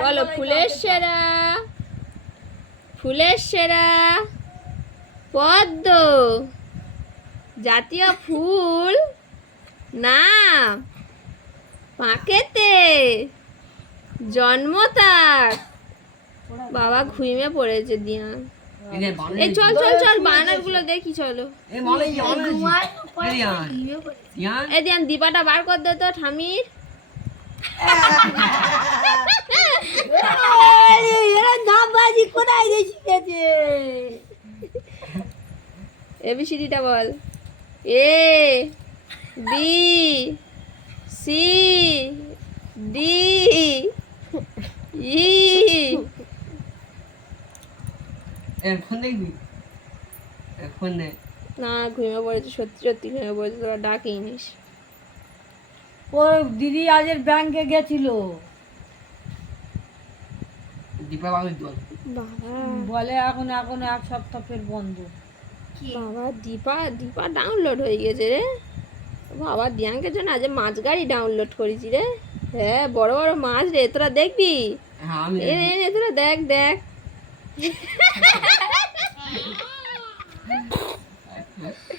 বলো ফুলের সেরা। ফুলের সেরা পদ্ম। জাতীয় ফুল না পাকেতে। জন্ম তার। বাবা ঘুমিয়ে পড়েছে দিয়া। এই চল চল চল বানারগুলো দেখি চলো। এই দিয়ান। দীপাটা বার কর দে তো ঠামির কোথায় দিয়ে শিখেছে এবিসিডিটা বল A B C D E এখন দেখবি? এখন না ঘুমিয়ে পড়েছে সত্যি সত্যি ঘুমিয়ে পড়েছে তোরা ডাকেই নিস ওর দিদি আজের ব্যাংকে গেছিল। দীপা বাবু বল বাবা। বলে এখন এখন এক সপ্তাহ ফের বন্ধ। বাবা দীপা দীপা ডাউনলোড হয়ে গেছে রে। বাবা দিয়াঙ্কের জন্য আজ মাছ গাড়ি ডাউনলোড করেছি রে। হ্যাঁ বড় বড় মাছ রে তোরা দেখবি? হ্যাঁ এ তোরা দেখ দেখ।